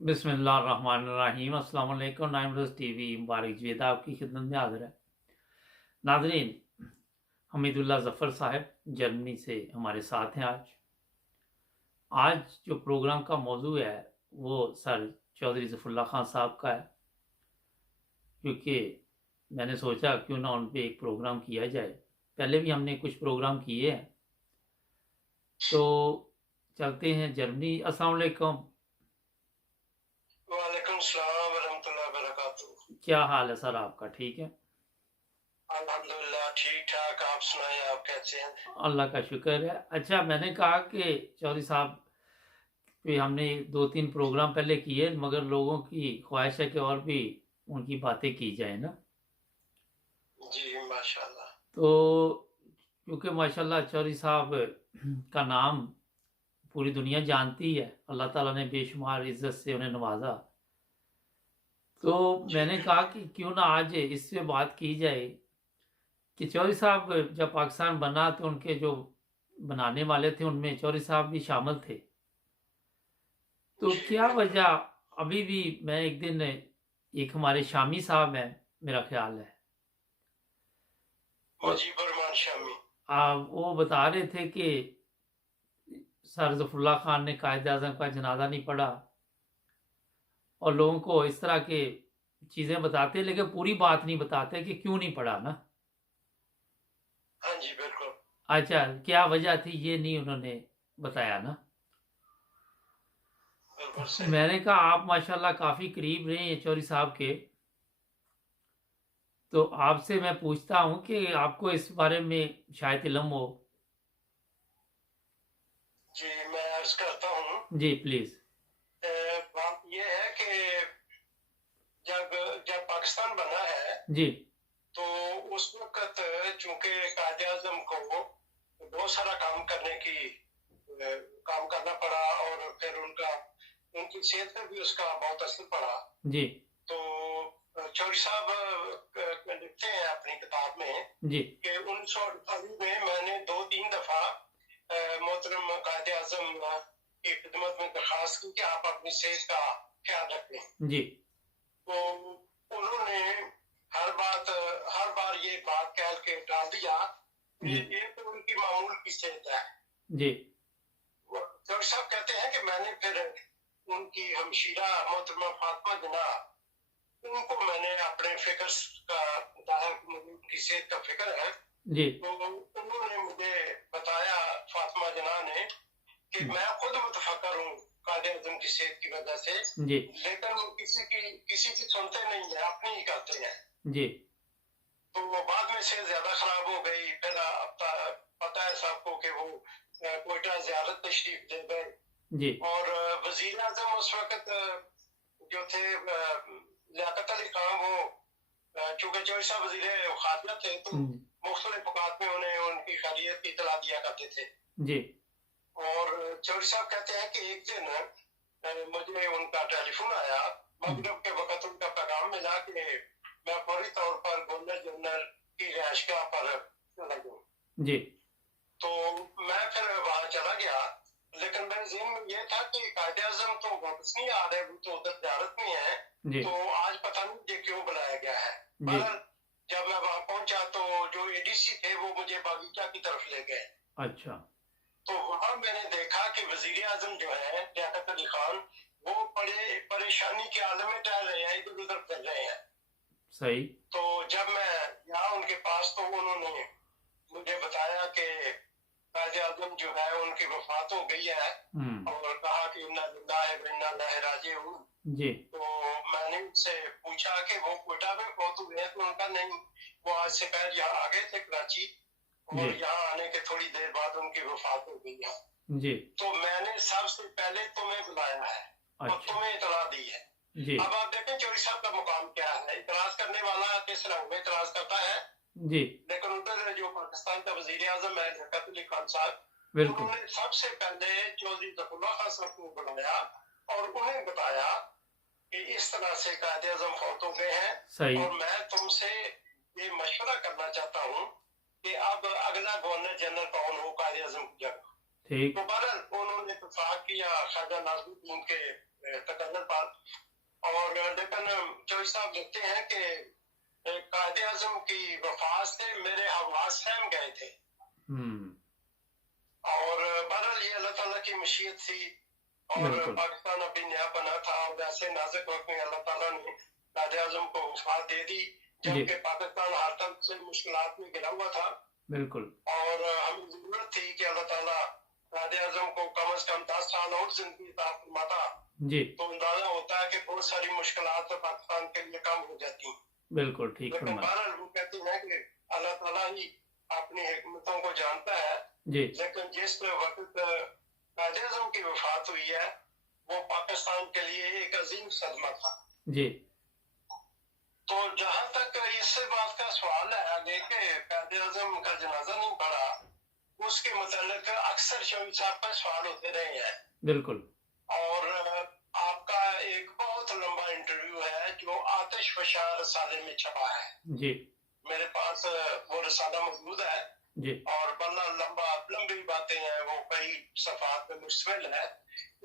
बिस्मिल्लाहिर्रहमानिर्रहीम। अस्सलाम वालेकुम। नाइम रोज़ टीवी मुबारक जवेद आपकी खिदमत में हाज़िर है। नाज़रीन, हमीदुल्लाह ज़फ़र साहब जर्मनी से हमारे साथ हैं आज। आज जो प्रोग्राम का मौजू है वो सर चौधरी ज़फ़रुल्लाह खान साहब का है, क्योंकि मैंने सोचा क्यों ना उन पे एक प्रोग्राम किया जाए। पहले भी हमने कुछ प्रोग्राम किए हैं, तो चलते हैं जर्मनी। अस्सलाम वालेकुम। वालेकुम सलाम वरहमतुल्लाहि वबरकातुहू। क्या हाल है सर आपका? ठीक है? अल्हम्दुलिल्लाह ठीक ठाक। आप सुनाएं, आप कैसे हैं? अल्लाह का शुक्र है। अच्छा, मैंने कहा कि चौधरी साहब पे हमने 2-3 प्रोग्राम पहले किए, मगर लोगों की ख्वाहिश है कि और भी उनकी बातें की जाए ना। जी माशाल्लाह। तो क्योंकि माशाल्लाह चौधरी साहब का नाम पूरी दुनिया जानती है, अल्लाह ताला ने बेशुमार इज्जत से उन्हें नवाजा। तो जी मैंने कहा बिल्कुल। कि क्यों ना आज इस पे बात की जाए कि चौधरी साहब जब पाकिस्तान बना तो उनके जो बनाने वाले थे उनमें चौधरी साहब भी शामिल थे। तो जी क्या बिल्कुल। वजह, अभी भी मैं एक दिन, एक हमारे शामी साहब हैं मेरा ख्याल है, और मुजीबुर रहमान शामी। वो बता रहे थे कि सर ज़फ़रुल्लाह खान ने कायद आज़म का जनाजा नहीं पढ़ा, और लोगों को इस तरह के चीज़ें बताते, लेकिन पूरी बात नहीं बताते कि क्यों नहीं पढ़ा ना। हाँ जी बिल्कुल। अच्छा, क्या वजह थी ये नहीं उन्होंने बताया ना। बिल्कुल तो सही। मैंने कहा आप माशाल्लाह काफ़ी करीब रहे हैं चौधरी साहब के, तो आपसे मैं पूछता हूँ कि आपको इस बारे में शायद इल्म हो। जी मैं अर्ज करता हूँ। जी प्लीज़। बात ये है कि जब जब पाकिस्तान बना है जी। तो उस वक्त चूंकि कायद आजम को बहुत सारा काम करना पड़ा, और फिर उनकी सेहत पर भी उसका बहुत असर पड़ा। जी। तो चौधरी साहब लिखते हैं अपनी किताब में जी। कि 1948 में मैंने 2-3 दफा मोहतरम कायद आजम की खिदमत में दरखास्त की कि आप अपनी सेहत का ख्याल रखें। जी। तो उन्होंने हर बार ये बात कह के टाल दिया कि जी। ये तो उनकी मामूल की सेहत है। जी। डॉक्टर साहब कहते हैं कि मैंने फिर उनकी हमशीरा मोहतरमा फातिमा जना, उनको मैंने अपने फिक्र का बताया कि मुझे उनकी सेहत का फिक्र है। जी। तो उन्होंने मुझे बताया, फातिमा जना ने, कि मैं खुद मुतफक्कर हूँ कायदे आजम की सेहत की वजह से, जी। लेकिन वो किसी की सुनते नहीं है, अपनी ही करते हैं। जी। तो वो बाद में सेहत ज्यादा खराब हो गई। फिर पता है सबको कि वो कोयटा जियारत तशरीफ दे गए, जी। और वजीर आजम उस वक्त जो थे लियाकत अली खान, वो चूंकि चौधरी साहब वजीर खारजा थे, तो मुख्तलिफ औकात में उन्हें उनकी खैरियत की इतला दिया करते थे। जी। और चौधरी साहब कहते हैं कि एक दिन मुझे उनका टेलीफोन आया, मगरिब के वक्त उनका पैगाम मिला कि मैं फौरी तौर पर गवर्नर जनरल की रिहायशगाह पर चला जाऊँ। जी। तो मैं फिर वहां चला गया, लेकिन मेरे ज़हन में ये था कि कायदे आजम तो वापस नहीं आ रहे, वो तो उधर ज़ियारत में है। जी। तो आज पता नहीं ये क्यों बुलाया गया है। जी। बहरहाल जब मैं वहां पहुंचा तो जो एडीसी थे वो मुझे बागीचा की तरफ ले गए। अच्छा। तो वहां मैंने देखा कि वजीर आजम जो है लियाकत अली खान, वो बड़े परेशानी के आलम में टहल रहे हैं, इधर उधर फिर रहे हैं। सही। तो जब मैं गया उनके पास तो उन्होंने मुझे बताया कि कायदे आजम जो है उनकी वफात हो गई है, और कहा कि इन्ना लिल्लाहि व इन्ना इलैहि राजिऊन। जी। तो मैंने उनसे पूछा कि वो कोयटा में फौत हुए हैं, तो उनका नहीं, वो आज से पहले यहाँ आ गए थे कराची, जी। और यहाँ आने के थोड़ी देर बाद उनकी वफात हो गई है। जी। तो मैंने सबसे पहले तुम्हें बुलाया है और अच्छा। तुम्हें इतला दी है। जी। अब आप देखें चौधरी साहब का मुकाम क्या है। इतराज करने वाला किस रंग में इतराज करता है, जी। लेकिन उधर जो पाकिस्तान का वजीर आजम है लियाकत अली खान साहब, बिल्कुल। उन्होंने सबसे पहले चौधरी ज़फ़रुल्लाह खान साहब को बुलाया और उन्हें बताया कि इस तरह से कायदे आजम फौत हो गए हैं, सही। और मैं तुमसे ये मशवरा करना चाहता हूँ कि अब अगला गवर्नर जनरल कौन हो कायदे आजम की जगह। ठीक। तो बहरहाल उन्होंने इत्तेफाक किया ख्वाजा नाज़िमुद्दीन के तकल्लुम पर, चौधरी साहब लिखते हैं कि कायदे आजम की वफात से मेरे हवास सहम गए थे। और बहरहाल ये अल्लाह ताला की मशीयत थी और बिल्कुल पाकिस्तान अभी नया बना था और ऐसे नाजुक वक्त में अल्लाह ताला ने कायदे आजम को वफात दे दी जी जबकि पाकिस्तान हर तरफ से मुश्किलात में घिरा हुआ था बिल्कुल और हमें जरूरत थी कि अल्लाह ताला कायदे आजम को कम से कम 10 साल और जिंदगी अता फरमाता जी तो अंदाजा होता है कि बहुत सारी मुश्किलात पाकिस्तान के लिए कम हो जाती। बिल्कुल ठीक लेकिन फरमाया बहरहाल वो कहते हैं कि अल्लाह ताला ही अपनी हिकमतों को जानता है। जी लेकिन जिस वक्त कायदे आजम की वफात हुई है वो पाकिस्तान के लिए एक अजीम सदमा था। जी तो जहां तक इस बात का सवाल है आगे कि कायदे आजम का जनाजा नहीं पड़ा, उसके मुतालिक अक्सर शहीद साहब पर सवाल होते रहे हैं बिल्कुल और आपका एक बहुत लंबा इंटरव्यू है जो आतिश फशा रसाले में छपा है। जी मेरे पास वो रसाला मौजूद है जी और बड़ा लंबी बातें हैं, वो कई सफात में मुश्तमिल है।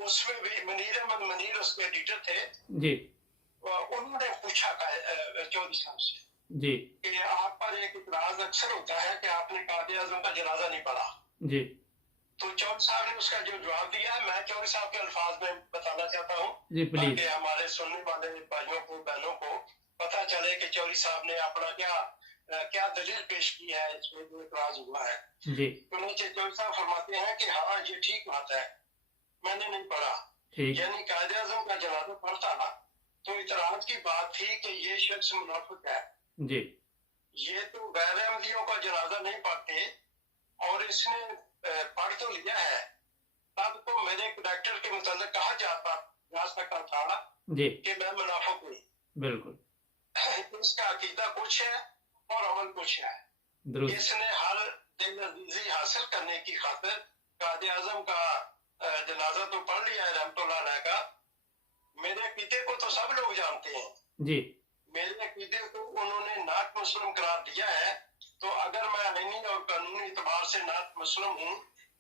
उसमें भी मनीर अहमद मनीर उसके एडिटर थे। जी उन्होंने पूछा चौधरी साहब से जी कि आप पर एक इतराज अक्सर होता है कि आपने कायदे आजम का जनाजा नहीं पढ़ा। जी तो चौधरी साहब ने उसका जो जवाब दिया है मैं चौधरी साहब के अल्फाज में बताना चाहता हूँ जी प्लीज ताकि हमारे सुनने वाले भाइयों को बहनों को पता चले कि चौधरी साहब ने अपना क्या दलील पेश की है इसमें जो इतराज हुआ है। जी तो नीचे चौधरी साहब फरमाते हैं कि हाँ ये ठीक बात है, मैंने नहीं पढ़ा, ठीक यानी कायदे आजम का जनाजा पढ़ता था तो इतराज की बात थी कि ये शख्स मुनाफिक है, जी ये तो गैर अहमदियों का जनाजा नहीं पढ़ते और इसने पढ़ तो लिया है, तब तो मेरे करेक्टर के मुताबिक कहा जा सकता था जी कि मैं मुनाफिक हूँ। बिल्कुल इसका अकीदा कुछ है और अमल कुछ है। दुरुस्त इसने हर दिल अजीजी हासिल करने की खातिर कायदे आजम का जनाजा तो पढ़ लिया है रहमतुल्लाह अलैह का। मेरे अकीदे को तो सब लोग जानते हैं, जी मेरे अकीदे को उन्होंने नात मुस्लिम करार दिया है। तो अगर मैं आईनी और कानूनी एतबार से नात मुस्लिम हूँ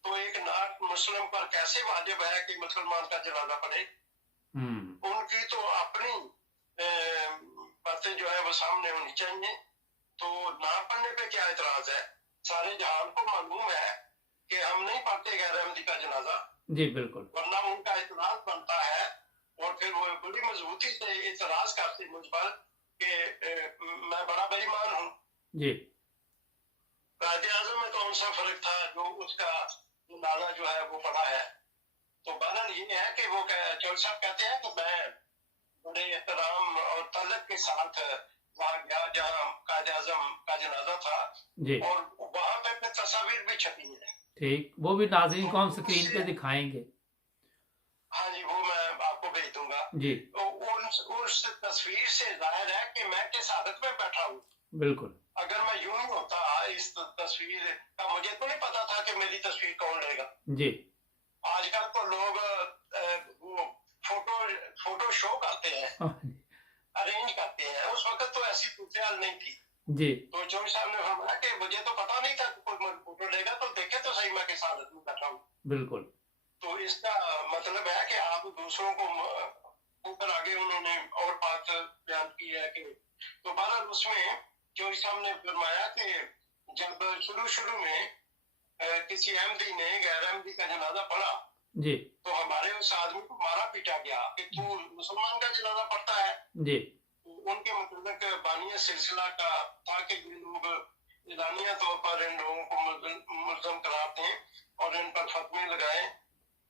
तो एक नात मुस्लिम पर कैसे वाजिब है कि मुसलमान का जनाजा पढ़े। उनकी तो अपनी बातें जो है वो सामने होनी चाहिए। तो ना पढ़ने पे क्या इतराज है, सारे जहान को मालूम है कि हम नहीं पढ़ते गैर अहमदी का जनाजा। जी बिल्कुल वरना उनका इतराज बनता है और फिर वो बड़ी मजबूती से इतराज करते मुझ पर कि मैं बड़ा बेईमान हूँ। जी कायदे आजम में कौन सा फर्क था जो उसका जनाजा जो है वो पढ़ा है। तो बहरहाल ये है कि वो चौधरी साहब कहते हैं कि मैं बड़े एहतराम और तलब के साथ वहाँ गया जहाँ कायदे आजम का जनाजा था जी और वहाँ पे फिर तस्वीर भी छपी है। ठीक वो भी नाज़रीन को हम स्क्रीन पे दिखाएंगे। हाँ जी वो मैं आपको भेज दूंगा जी तो उस तस्वीर से जाहिर है कि मैं किस हालत में बैठा हूँ। बिल्कुल अगर मैं यूं ही होता इस तस्वीर का मुझे तो नहीं पता था कि मेरी तस्वीर कौन लेगा। जी आजकल तो लोग वो फोटो शो करते हैं, अरेंज करते हैं, उस वक्त तो ऐसी सूरत नहीं थी। जी तो चौधरी साहब ने फरमाया कि मुझे तो पता नहीं था कि कोई फोटो लेगा, तो देखे तो सही मैं किस हालत में बैठा हूँ। बिल्कुल तो इसका मतलब है कि आप दूसरों को ऊपर आगे उन्होंने और बात बयान की है कि तो बहरहाल उसमें चौधरी साहब ने फरमाया कि जब शुरू में किसी अहमदी ने गैर अहमदी का जनाजा पढ़ा जी तो हमारे उस आदमी को मारा पीटा गया कि तू मुसलमान का जनाजा पढ़ता है। जी उनके मुताबिक बानिया सिलसिला का था कि ये लोग ईरानिया तौर पर इन लोगों को मुल्ज़म करार दें और इन पर फतवे लगाएं।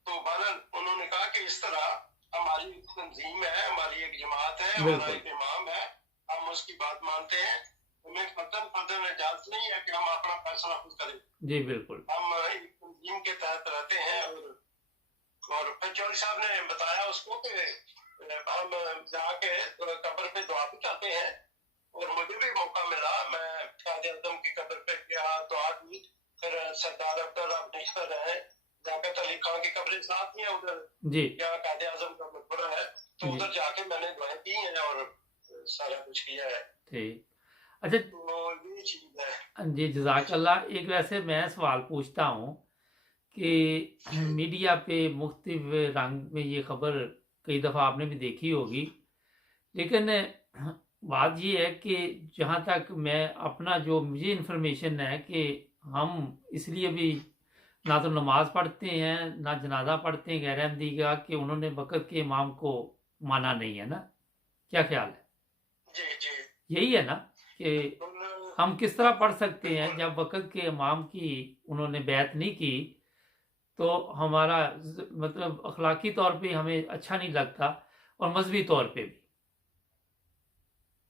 तो बहरहाल उन्होंने कहा कि इस तरह हमारी तंजीम है, हमारी एक जमात है, हमारा एक इमाम है, हम उसकी बात मानते हैं, हमें फर्दन इजाजत नहीं है कि हम अपना फैसला खुद करें। जी बिल्कुल हम एक तंजीम के तहत रहते हैं। और फिर चौधरी साहब ने बताया उसको कि हम जाके कब्र पे दुआ भी करते हैं और मुझे भी मौका मिला, मैं कायदे आजम की कब्र पे गया, दुआ की। फिर सरदार अब्दुल निश्तर है, जाकत अली खान की कब्र साथ ही है उधर जी जहाँ कायदे आजम का मकबरा है, तो उधर जाके मैंने दुआएं की हैं और सारा कुछ किया है। ठीक अच्छा तो ये चीज है जी जज़ाकल्लाह। एक वैसे मैं सवाल पूछता हूँ कि मीडिया पे मुख्तलिफ रंग में ये खबर कई दफ़ा आपने भी देखी होगी लेकिन बात ये है कि जहाँ तक मैं अपना जो मुझे इन्फॉर्मेशन है कि हम इसलिए भी ना तो नमाज पढ़ते हैं ना जनाजा पढ़ते हैं गैर अहमदी का कि उन्होंने वक़्त के इमाम को माना नहीं है ना, क्या ख्याल है? जी जी यही है ना कि बिल्कुल हम किस तरह पढ़ सकते हैं बिल्कुल। जब वक़्त के इमाम की उन्होंने बैत नहीं की, तो हमारा मतलब अखलाकी तौर पे हमें अच्छा नहीं लगता और मजहबी तौर पे भी।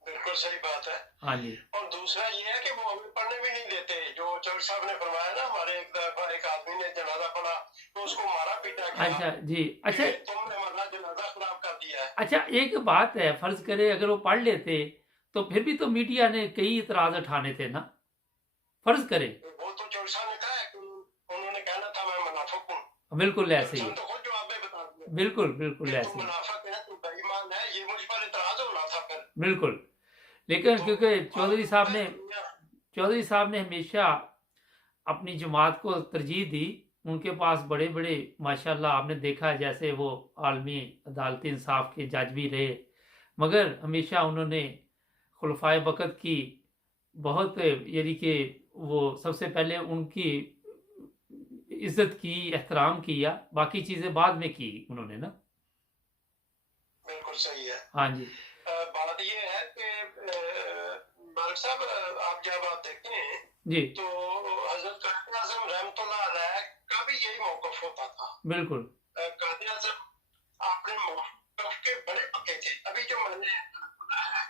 बिल्कुल सही बात है। हाँ जी। और दूसरा ये है कि वो हमें पढ़ने भी नहीं देते। जो चौधरी साहब ने फरमाया ना, हमारे एक दफा एक आदमी ने जनाजा पढ़ा तो उसको मारा पीटा गया अच्छा जी। अच्छा। कि तुमने हमारा जनाजा खराब कर दिया है। अच्छा, एक बात है, फर्ज करे अगर वो पढ़ लेते तो फिर भी तो मीडिया ने कई इतराज उठाने थे ना, फर्ज करे। वो तो चौधरी साहब ने कहा है कि उन्होंने कहना था मैं मुनाफिक हूँ। बिल्कुल ऐसे चौधरी ही साहब है। ने तो खुद जवाब में बता दिया बिल्कुल बिल्कुल कि तू ऐसे ही। मुनाफिक है, तू बेईमान है। ये मुझ पर इतराज होना था फिर। बिल्कुल। लेकिन तो क्योंकि अब चौधरी साहब ने हमेशा अपनी जमात को तरजीह दी, उनके पास बड़े बड़े माशाल्लाह आपने देखा है जैसे वो आलमी अदालती इंसाफ के जज भी रहे, मगर हमेशा उन्होंने खुलफाए वक़्त की बहुत यानी कि वो सबसे पहले उनकी इज्जत की, एहतराम किया, बाकी चीज़ें बाद में की उन्होंने ना। बिल्कुल सही है। हाँ जी। बात ये है कि मालिक साहब, आप जब आप देखें जी। तो हजरत कायद आजम रहमतुल्लाह अलैह का भी यही मौकफ होता था। बिल्कुल। कायद आजम अपने मौकफ के बड़े पक्के थे। अभी जो मैंने सुना है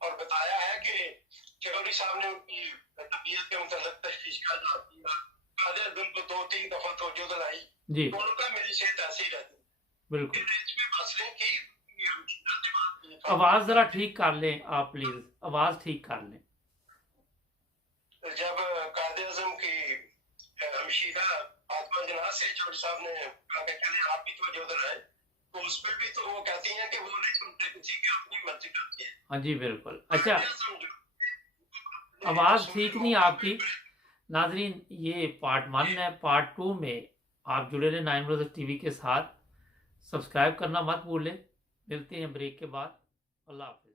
और बताया है कि चौधरी साहब ने उनकी तबीयत के मुताबिक तशखीस का इजहार किया, कायद आजम को 2-3 दफा तवज्जो दिलाई जी। तो उनका मेरी सेहत ऐसी ही रहती। बिल्कुल। फिर इसमें मसले की हमशीरा से बात की आवाज़ ज़रा फरमाते ठीक कर लें आप प्लीज़, आवाज़ ठीक कर लें। जब कायद आजम की हमशीरा फातिमा जनाज से चौधरी साहब ने कहा कि चले आप भी तवज्जो दिलाएं, तो उस पर भी तो वो कहती हैं कि वो नहीं सुनते किसी की, अपनी मर्जी करती है। हाँ जी, बिल्कुल। अच्छा, कायद आजम जो आवाज़ रसूल ठीक के नहीं मौके आपकी। पे नाज़रीन, ये पार्ट 1 है, पार्ट 2 में आप जुड़े रहें नाइन ब्रदर्स टीवी के साथ। सब्सक्राइब करना मत भूलें। मिलते हैं ब्रेक के बाद। अल्लाह हाफ़िज़।